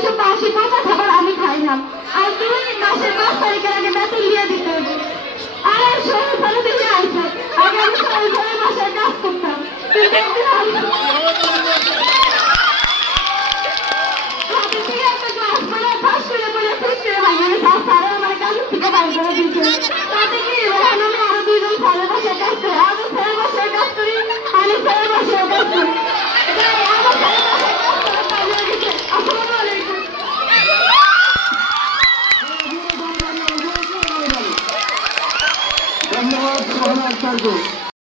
ওইসব বাসি পচা খাবার আমি খাইলাম। আর 2 মাসের 5 তারিখের আগে বেতন দিয়ে দিতে হবে। আর এই শহরে ফলে দিয়ে আইছে। আগে আমি 6 মাসের কাজ করতাম, কিন্তু একদিন আমি একটা ক্লাস করে ফাঁস করে বলে ঠিক করে ভাইয়া স্যার আমার কাজ থেকে বাইর করে দিয়েছে। তাতে কি এখন আমি আরো 2 জন ফলে বসে কাজ করি, আমি ফলে বসে কাজ করি, আমি ফলে বসে কাজ করি। ধন্যবাদ।